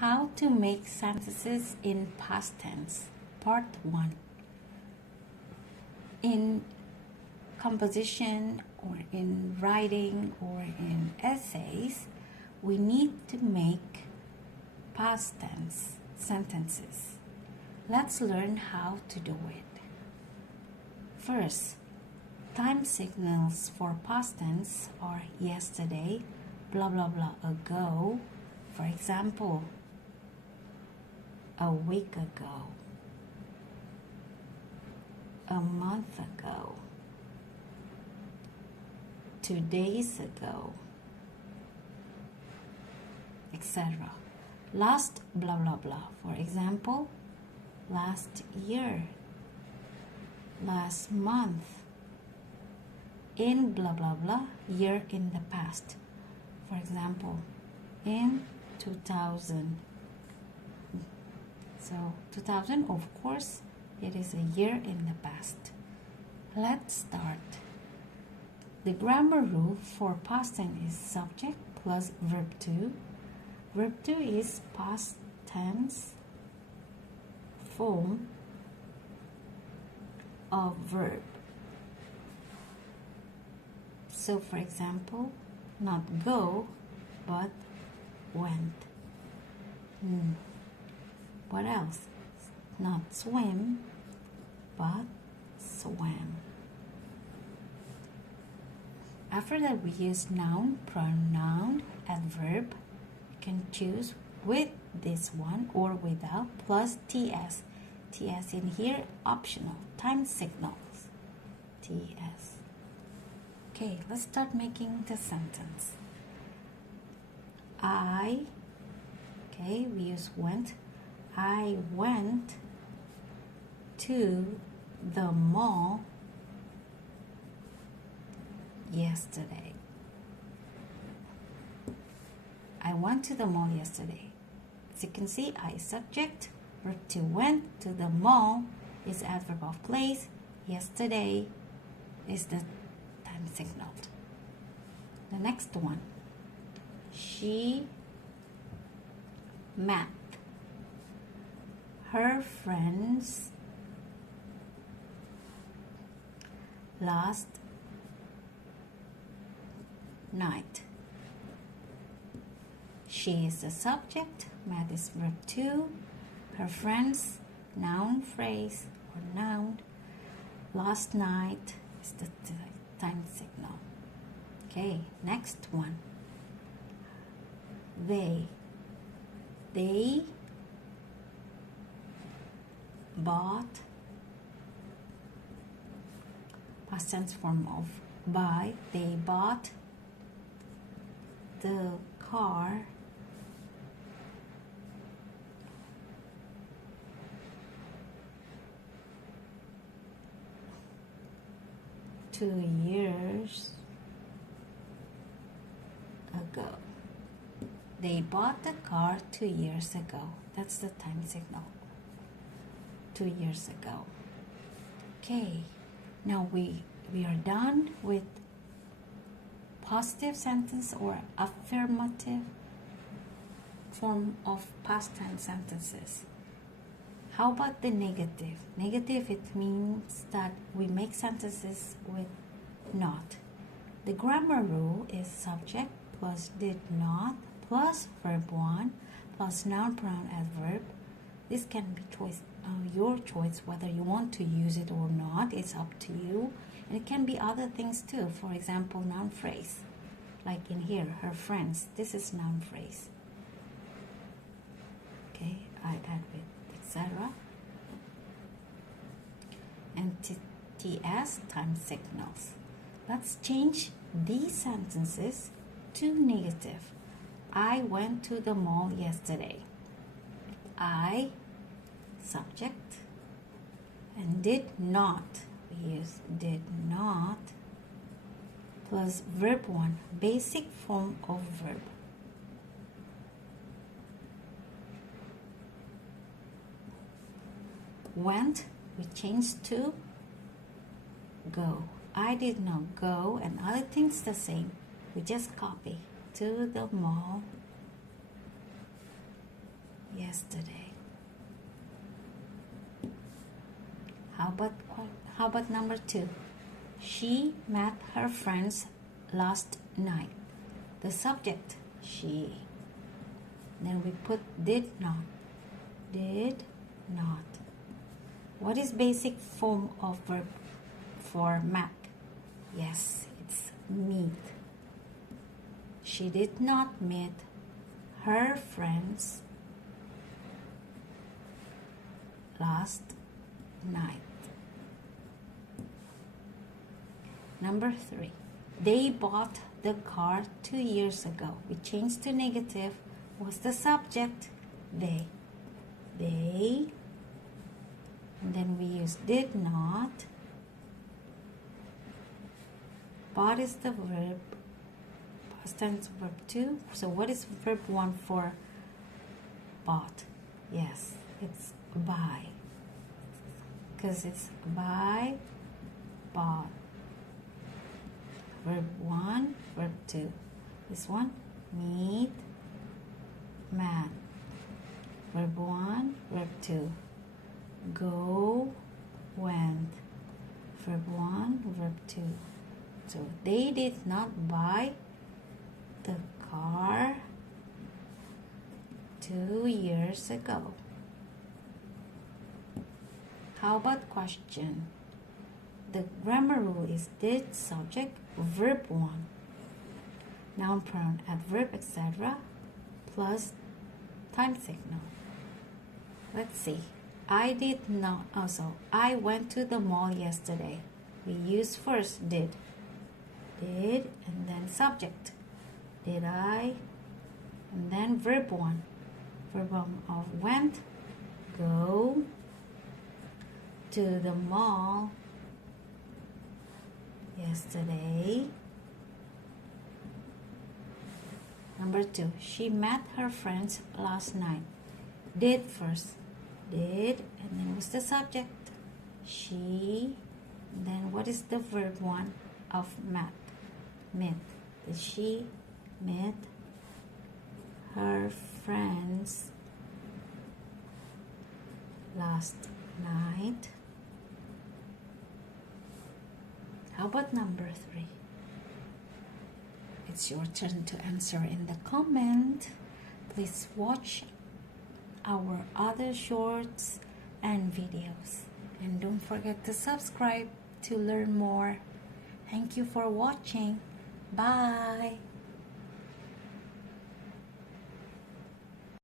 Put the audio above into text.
How to make sentences in past tense, part 1. In composition or in writing or in essays, we need to make past tense sentences. Let's learn how to do it. First, time signals for past tense are yesterday, blah blah blah ago. For example, a week ago, a month ago, 2 days ago, etc. Last blah blah blah. For example, last year, last month, in blah blah blah, year in the past. For example, in 2000. So 2000, of course, it is a year in the past. Let's start. The grammar rule for past tense is subject plus verb to. Verb to is past tense form of verb. So for example, not go, but went. What else? Not swim, but swam. After that, we use noun, pronoun, adverb. You can choose with this one or without, plus ts. Ts in here, optional. Time signals. Ts. Okay, let's start making the sentence. We use went. I went to the mall yesterday. I went to the mall yesterday. As you can see, I subject, verb to went to the mall is adverb of place. Yesterday is the time signaled. The next one. She met her friends last night. She is the subject, met is verb to, her friends, noun phrase or noun, last night is the time signal. Okay, next one. They bought, past tense form of buy, they bought the car two years ago. They bought the car 2 years ago. That's the time signal. 2 years ago. Okay, now we are done with positive sentence or affirmative form of past tense sentences. How about the negative? Negative, it means that we make sentences with not. The grammar rule is subject plus did not plus verb 1 plus noun, pronoun, adverb. This can be your choice whether you want to use it or not. It's up to you. And it can be other things too. For example, noun phrase. Like in here, her friends. This is noun phrase. Okay, I add with etc. And ts, time signals. Let's change these sentences to negative. I went to the mall yesterday. I, subject, and did not, we use did not, plus verb 1, basic form of verb. Went, we changed to go. I did not go, and other things the same. We just copy to the mall yesterday. How about number 2? She met her friends last night. The subject, she. Then we put did not. Did not. What is basic form of verb for met? Yes, it's meet. She did not meet her friends last night. Number 3. They bought the car 2 years ago. We changed to negative. What's the subject? They. They. And then we use did not. Bought is the verb. Past tense verb 2. So what is verb 1 for bought? Yes, it's buy. Because it's buy, bought. Verb 1, verb 2. This one, meet, met. Verb 1, verb 2. Go, went. Verb 1, verb 2. So they did not buy the car 2 years ago. How about question? The grammar rule is did, subject, verb 1, noun, pronoun, adverb, etc. plus time signal. Let's see. I did not. Also, I went to the mall yesterday. We use first did. Did and then subject. Did I? And then verb 1. Verb 1 of went, go to the mall yesterday. Number 2. She met her friends last night. Did first. Did, and then what's the subject? She. And then what is the verb 1 of met? Met. Did she meet her friends last night? How about number 3? It's your turn to answer in the comment. Please watch our other shorts and videos. And don't forget to subscribe to learn more. Thank you for watching. Bye.